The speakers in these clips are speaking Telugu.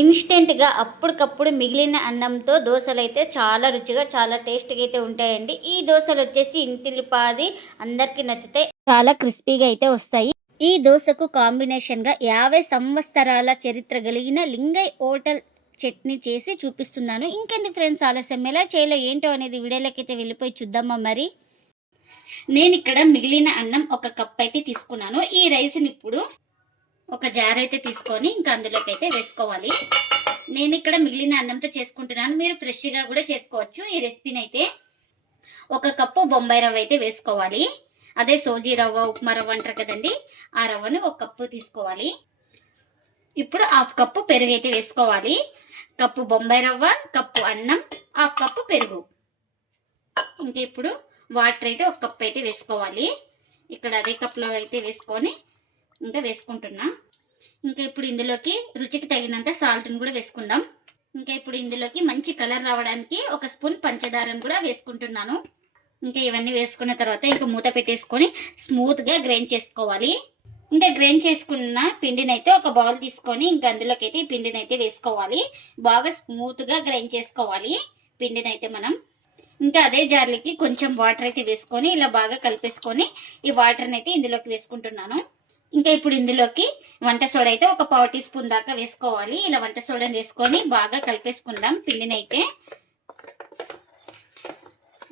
ఇన్స్టెంట్గా అప్పటికప్పుడు మిగిలిన అన్నంతో దోశలు అయితే చాలా రుచిగా చాలా టేస్ట్గా అయితే ఉంటాయండి. ఈ దోశలు వచ్చేసి ఇంటిలిపాది అందరికీ నచ్చుతాయి చాలా క్రిస్పీగా అయితే వస్తాయి. ఈ దోశకు కాంబినేషన్గా యాభై సంవత్సరాల చరిత్ర కలిగిన లింగై హోటల్ చట్నీ చేసి చూపిస్తున్నాను. ఇంకెందుకు ఫ్రెండ్స్ ఆలస్యం? ఎలా చేయాలో ఏంటో అనేది వీడియోలోకి అయితే వెళ్ళిపోయి చూద్దామా మరి? నేను ఇక్కడ మిగిలిన అన్నం ఒక కప్ అయితే తీసుకున్నాను. ఈ రైస్ని ఇప్పుడు ఒక జార్ అయితే తీసుకొని ఇంకా అందులోకి అయితే వేసుకోవాలి. నేను ఇక్కడ మిగిలిన అన్నంతో చేసుకుంటున్నాను. మీరు ఫ్రెష్గా కూడా చేసుకోవచ్చు. ఈ రెసిపీని అయితే ఒక కప్పు బొంబాయి రవ్వ అయితే వేసుకోవాలి. అదే సోజీ రవ్వ ఉప్మా రవ్వ అంటారు కదండి ఆ రవ్వను ఒక కప్పు తీసుకోవాలి. ఇప్పుడు హాఫ్ కప్పు పెరుగు అయితే వేసుకోవాలి. కప్పు బొంబాయి రవ్వ కప్పు అన్నం హాఫ్ కప్పు పెరుగు. ఇంకా ఇప్పుడు వాటర్ అయితే ఒక కప్పు అయితే వేసుకోవాలి. ఇక్కడ అదే కప్లో అయితే వేసుకొని ఇంకా వేసుకుంటున్నా. ఇంకా ఇప్పుడు ఇందులోకి రుచికి తగినంత సాల్ట్ని కూడా వేసుకుందాం. ఇంకా ఇప్పుడు ఇందులోకి మంచి కలర్ రావడానికి ఒక స్పూన్ పంచదారను కూడా వేసుకుంటున్నాను. ఇంకా ఇవన్నీ వేసుకున్న తర్వాత ఇంకా మూత పెట్టేసుకొని స్మూత్గా గ్రైండ్ చేసుకోవాలి. ఇంకా గ్రైండ్ చేసుకున్న పిండిని అయితే ఒక బౌల్ తీసుకొని ఇంకా అందులోకి అయితే ఈ పిండిని అయితే వేసుకోవాలి. బాగా స్మూత్గా గ్రైండ్ చేసుకోవాలి పిండిని అయితే మనం. ఇంకా అదే జార్లకి కొంచెం వాటర్ అయితే వేసుకొని ఇలా బాగా కలిపేసుకొని ఈ వాటర్ని అయితే ఇందులోకి వేసుకుంటున్నాను. ఇంకా ఇప్పుడు ఇందులోకి వంట సోడా అయితే ఒక పావు టీ స్పూన్ దాకా వేసుకోవాలి. ఇలా వంట సోడాని వేసుకొని బాగా కలిపేసుకుందాం పిండిని అయితే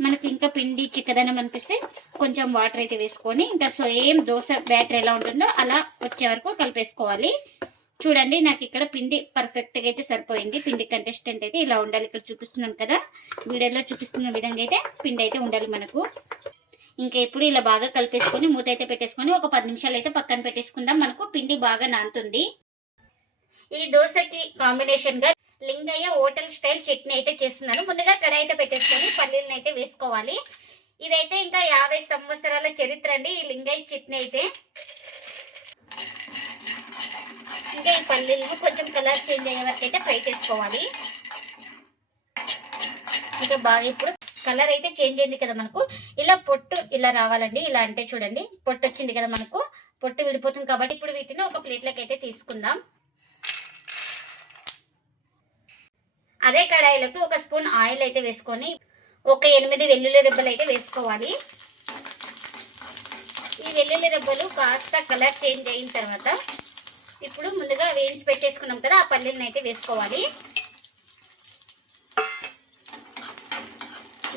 మనకు ఇంకా పిండి చిక్కదనం అనిపిస్తే కొంచెం వాటర్ అయితే వేసుకొని ఇంకా సేమ్ దోశ బ్యాటర్ ఎలా ఉంటుందో అలా వచ్చే వరకు కలిపేసుకోవాలి. చూడండి నాకు ఇక్కడ పిండి పర్ఫెక్ట్గా అయితే సరిపోయింది. పిండి కంటెస్టెంట్ అయితే ఇలా ఉండాలి. ఇక్కడ చూపిస్తున్నాను కదా. వీడియోలో చూపిస్తున్న విధంగా అయితే పిండి అయితే ఉండాలి మనకు. ఇంకా ఇప్పుడు ఇలా బాగా కలిపేసుకొని మూత అయితే పెట్టేసుకొని ఒక పది నిమిషాలు అయితే పక్కన పెట్టేసుకుందాం. మనకు పిండి బాగా నానుతుంది ఈ దోశకి కాంబినేషన్గా లింగయ్య హోటల్ స్టైల్ చట్నీ అయితే చేస్తున్నాను ముందుగా కడాయి అయితే పెట్టేసుకొని పల్లీలను అయితే వేసుకోవాలి. ఇదైతే ఇంకా యాభై సంవత్సరాల చరిత్ర అండి ఈ లింగయ్య చట్నీ అయితే. ఇంకా ఈ పల్లీలను కొంచెం కలర్ చేంజ్ అయ్యే వరకు అయితే ఫ్రై చేసుకోవాలి. ఇంకా బాగా ఇప్పుడు కలర్ అయితే చేంజ్ అయింది కదా మనకు. ఇలా పొట్టు ఇలా రావాలండి. ఇలా అంటే చూడండి పొట్టు వచ్చింది కదా మనకు. పొట్టు విడిపోతుంది కాబట్టి ఇప్పుడు వీటిని ఒక ప్లేట్లోకి అయితే తీసుకుందాం. అదే కడాయిలోకి ఒక స్పూన్ ఆయిల్ అయితే వేసుకొని ఒక ఎనిమిది వెల్లుల్లి రెబ్బలు అయితే వేసుకోవాలి. ఈ వెల్లుల్లి రెబ్బలు కాస్త కలర్ చేంజ్ అయిన తర్వాత ఇప్పుడు ముందుగా వేయించి పెట్టేసుకున్నాం కదా ఆ పల్లీలను అయితే వేసుకోవాలి.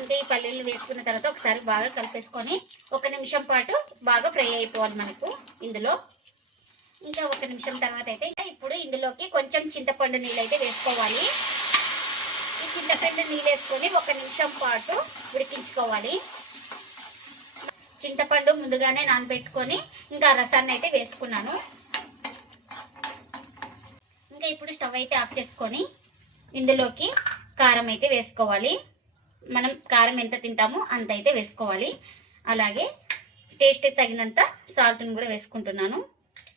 ఇంకా ఈ పల్లీలు వేసుకున్న తర్వాత ఒకసారి బాగా కలిపేసుకొని ఒక నిమిషం పాటు బాగా ఫ్రై అయిపోవాలి మనకు ఇందులో. ఇంకా ఒక నిమిషం తర్వాత అయితే ఇంకా ఇప్పుడు ఇందులోకి కొంచెం చింతపండు నీళ్ళు అయితే వేసుకోవాలి. ఈ చింతపండు నీళ్ళు వేసుకొని ఒక నిమిషం పాటు ఉడికించుకోవాలి. చింతపండు ముందుగానే నానబెట్టుకొని ఇంకా రసాన్ని అయితే వేసుకున్నాను. ఇంకా ఇప్పుడు స్టవ్ అయితే ఆఫ్ చేసుకొని ఇందులోకి కారం అయితే వేసుకోవాలి. మనం కారం ఎంత తింటామో అంత అయితే వేసుకోవాలి. అలాగే టేస్ట్ తగినంత సాల్ట్ని కూడా వేసుకుంటున్నాను.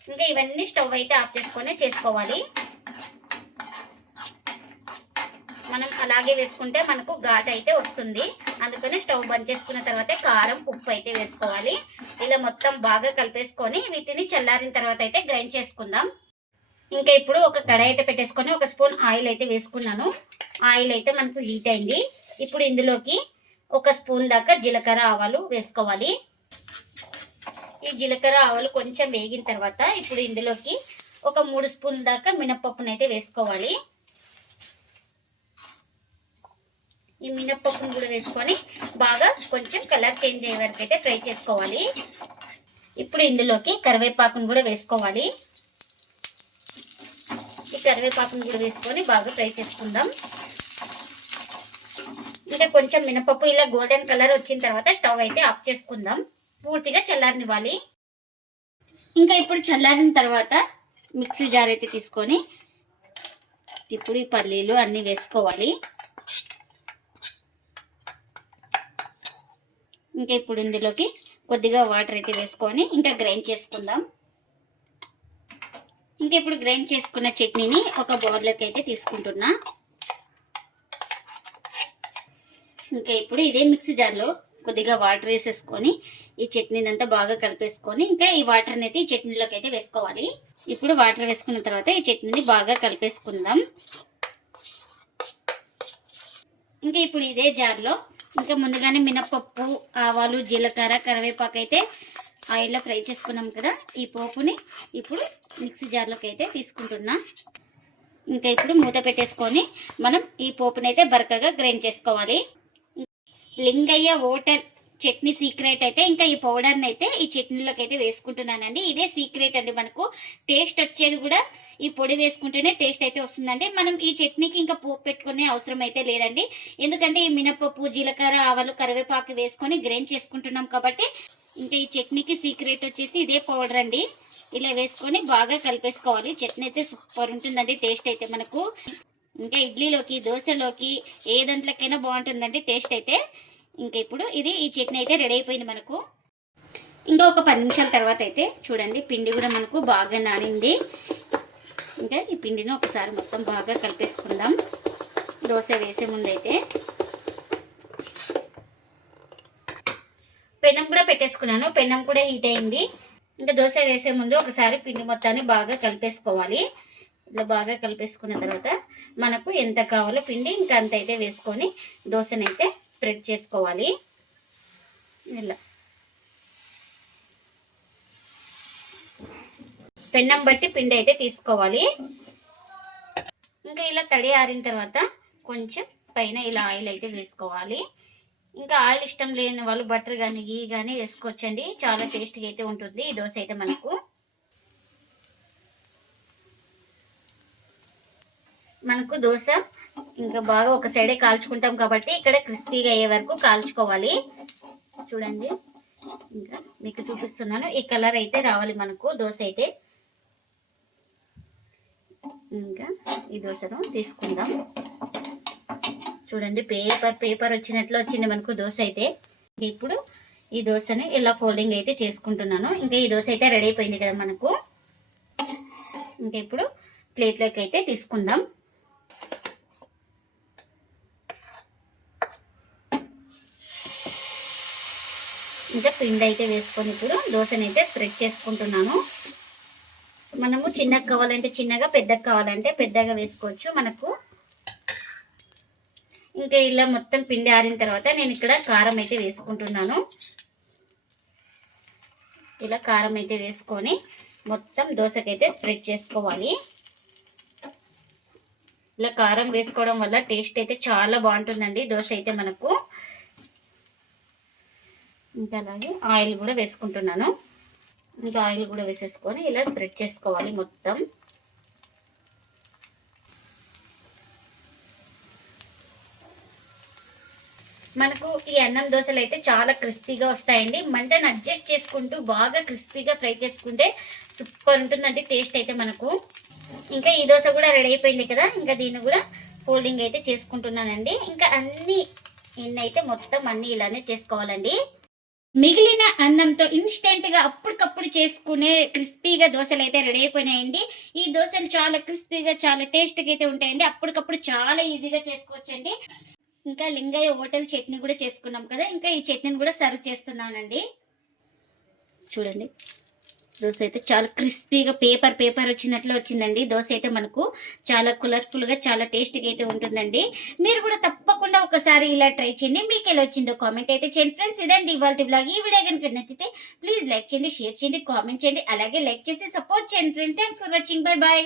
ఇంకా ఇవన్నీ స్టవ్ అయితే ఆఫ్ చేసుకొని చేసుకోవాలి. మనం అలాగే వేసుకుంటే మనకు ఘాట్ అయితే వస్తుంది. అందుకని స్టవ్ బంద్ చేసుకున్న తర్వాత కారం ఉప్పు అయితే వేసుకోవాలి. ఇలా మొత్తం బాగా కలిపేసుకొని వీటిని చల్లారిన తర్వాత అయితే గ్రైండ్ చేసుకుందాం. ఇంకా ఇప్పుడు ఒక కడాయి అయితే పెట్టేసుకొని ఒక స్పూన్ ఆయిల్ అయితే వేసుకున్నాను. ఆయిల్ అయితే మనకు హీట్ అయింది. ఇప్పుడు ఇందులోకి ఒక స్పూన్ దాకా జీలకర్ర ఆవాలు వేసుకోవాలి. ఈ జీలకర్ర ఆవాలు కొంచెం వేగిన తర్వాత ఇప్పుడు ఇందులోకి ఒక మూడు స్పూన్ దాకా మినప్పప్పునైతే అయితే వేసుకోవాలి. ఈ మినప్పప్పును కూడా వేసుకొని బాగా కొంచెం కలర్ చేంజ్ అయ్యే వరకు అయితే ఫ్రై చేసుకోవాలి. ఇప్పుడు ఇందులోకి కరివేపాకును కూడా వేసుకోవాలి. ఈ కరివేపాకును కూడా వేసుకొని బాగా ఫ్రై చేసుకుందాం. ఇంకా కొంచెం మినపప్పు ఇలా గోల్డెన్ కలర్ వచ్చిన తర్వాత స్టవ్ అయితే ఆఫ్ చేసుకుందాం. పూర్తిగా చల్లారనివ్వాలి. ఇంకా ఇప్పుడు చల్లారిన తర్వాత మిక్సీ జార్ అయితే తీసుకొని ఇప్పుడు ఈ పల్లీలు అన్నీ వేసుకోవాలి. ఇంకా ఇప్పుడు ఇందులోకి కొద్దిగా వాటర్ అయితే వేసుకొని ఇంకా గ్రైండ్ చేసుకుందాం. ఇంకా ఇప్పుడు గ్రైండ్ చేసుకున్న చట్నీని ఒక బౌల్లోకి అయితే తీసుకుంటున్నా. ఇంకా ఇప్పుడు ఇదే మిక్సీ జార్లో కొద్దిగా వాటర్ వేసేసుకొని ఈ చట్నీని అంతా బాగా కలిపేసుకొని ఇంకా ఈ వాటర్ని అయితే ఈ చట్నీలోకి అయితే వేసుకోవాలి. ఇప్పుడు వాటర్ వేసుకున్న తర్వాత ఈ చట్నీని బాగా కలిపేసుకుందాం. ఇంకా ఇప్పుడు ఇదే జార్లో ఇంకా ముందుగానే మినపప్పు ఆవాలు జీలకర్ర కరివేపాకు అయితే ఆయిల్లో ఫ్రై చేసుకున్నాం కదా ఈ పోపుని ఇప్పుడు మిక్సీ జార్లోకి అయితే తీసుకుంటున్నా. ఇంకా ఇప్పుడు మూత పెట్టేసుకొని మనం ఈ పోపునైతే బరకగా గ్రైండ్ చేసుకోవాలి. లింగయ్య హోటల్ చట్నీ సీక్రెట్ అయితే ఇంకా ఈ పౌడర్ని అయితే ఈ చట్నీలోకి అయితే వేసుకుంటున్నానండి. ఇదే సీక్రెట్ అండి మనకు. టేస్ట్ వచ్చేది కూడా ఈ పొడి వేసుకుంటేనే టేస్ట్ అయితే వస్తుందండి. మనం ఈ చట్నీకి ఇంకా పోపు పెట్టుకునే అవసరం అయితే లేదండి. ఎందుకంటే ఈ మినపప్పు జీలకర్ర ఆవాలు కరివేపాకు వేసుకొని గ్రైండ్ చేసుకుంటున్నాం కాబట్టి ఇంకా ఈ చట్నీకి సీక్రెట్ వచ్చేసి ఇదే పౌడర్ అండి. ఇలా వేసుకొని బాగా కలిపేసుకోవాలి. చట్నీ అయితే సూపర్ ఉంటుందండి టేస్ట్ అయితే మనకు. ఇంకా ఇడ్లీలోకి దోశలోకి ఏ దాంట్లోకైనా బాగుంటుందండి టేస్ట్ అయితే. ఇంకా ఇప్పుడు ఇది ఈ చట్నీ అయితే రెడీ అయిపోయింది మనకు. ఇంకా ఒక పది నిమిషాల తర్వాత అయితే చూడండి పిండి కూడా మనకు బాగా నానింది. ఇంకా ఈ పిండిని ఒకసారి మొత్తం బాగా కలిపేసుకుందాం. దోశ వేసే ముందైతే. పెనం కూడా పెట్టేసుకున్నాను పెనం కూడా హీట్ అయింది. ఇంకా దోశ వేసే ముందు ఒకసారి పిండి మొత్తాన్ని బాగా కలిపేసుకోవాలి. ఇట్లా బాగా కలిపేసుకున్న తర్వాత మనకు ఎంత కావాలో పిండి ఇంకా అంత అయితే వేసుకొని దోశనైతే స్ప్రెడ్ చేసుకోవాలి. ఇలా. పెన్నం బట్టి పిండి అయితే తీసుకోవాలి. ఇంకా ఇలా తడి ఆరిన తర్వాత కొంచెం పైన ఇలా ఆయిల్ అయితే వేసుకోవాలి. ఇంకా ఆయిల్ ఇష్టం లేని వాళ్ళు బటర్ కానీ గీ కానీ వేసుకోవచ్చండి. చాలా టేస్ట్గా అయితే ఉంటుంది ఈ దోశ అయితే మనకు. మనకు దోశ ఇంకా బాగా ఒక సైడే కాల్చుకుంటాం కాబట్టి ఇక్కడ క్రిస్పీగా అయ్యే వరకు కాల్చుకోవాలి. చూడండి. ఇంకా మీకు చూపిస్తున్నాను. ఈ కలర్ అయితే రావాలి మనకు. దోశ అయితే. ఇంకా ఈ దోశను తీసుకుందాం. చూడండి పేపర్ పేపర్ వచ్చినట్లు వచ్చింది మనకు దోశ అయితే. ఇప్పుడు ఈ దోశని ఇలా ఫోల్డింగ్ అయితే చేసుకుంటున్నాను. ఇంకా ఈ దోశ అయితే రెడీ అయిపోయింది కదా మనకు. ఇంకా ఇప్పుడు ప్లేట్లోకి అయితే తీసుకుందాం. ఇంకా పిండి అయితే వేసుకొని ఇప్పుడు దోశని అయితే స్ప్రెడ్ చేసుకుంటున్నాను. మనము చిన్నగా కావాలంటే చిన్నగా పెద్దగా కావాలంటే పెద్దగా వేసుకోవచ్చు మనకు. ఇంకా ఇలా మొత్తం పిండి ఆరిన తర్వాత నేను ఇక్కడ కారం అయితే వేసుకుంటున్నాను. ఇలా కారం అయితే వేసుకొని మొత్తం దోశకైతే స్ప్రెడ్ చేసుకోవాలి. ఇలా కారం వేసుకోవడం వల్ల టేస్ట్ అయితే చాలా బాగుంటుందండి దోశ అయితే మనకు. ఇంకా అలాగే ఆయిల్ కూడా వేసుకుంటున్నాను. ఇంకా ఆయిల్ కూడా వేసేసుకొని ఇలా స్ప్రెడ్ చేసుకోవాలి మొత్తం. మనకు ఈ అన్నం దోశలు అయితే చాలా క్రిస్పీగా వస్తాయండి. మంటను అడ్జస్ట్ చేసుకుంటూ బాగా క్రిస్పీగా ఫ్రై చేసుకుంటే సూపర్ ఉంటుందండి టేస్ట్ అయితే మనకు. ఇంకా ఈ దోశ కూడా రెడీ అయిపోయింది కదా ఇంకా దీన్ని కూడా ఫోల్డింగ్ అయితే చేసుకుంటున్నానండి. ఇంకా అన్ని ఎన్నైతే మొత్తం అన్నీ ఇలానే చేసుకోవాలండి. మిగిలిన అన్నంతో ఇన్స్టెంట్గా అప్పటికప్పుడు చేసుకునే క్రిస్పీగా దోశలు అయితే రెడీ అయిపోయినాయండి. ఈ దోశలు చాలా క్రిస్పీగా చాలా టేస్ట్గా అయితే ఉంటాయండి. అప్పటికప్పుడు చాలా ఈజీగా చేసుకోవచ్చండి. ఇంకా లింగయ్య హోటల్ చట్నీ కూడా చేసుకున్నాం కదా. ఇంకా ఈ చట్నీని కూడా సర్వ్ చేస్తున్నానండి. చూడండి. దోశ అయితే చాలా క్రిస్పీగా పేపర్ పేపర్ వచ్చినట్లు వచ్చిందండి. దోశ అయితే మనకు చాలా కలర్ఫుల్గా చాలా టేస్ట్గా అయితే ఉంటుందండి. మీరు కూడా తప్పకుండా ఒకసారి ఇలా ట్రై చేయండి. మీకు ఎలా వచ్చిందో కామెంట్ అయితే చేయండి. ఫ్రెండ్స్ ఇదండి ఇవాళ బ్లాగ్ ఈ వీడియో కనుక నచ్చితే ప్లీజ్ లైక్ చేయండి షేర్ చేయండి కామెంట్ చేయండి. అలాగే లైక్ చేసి సపోర్ట్ చేయండి. Friends thanks for watching bye bye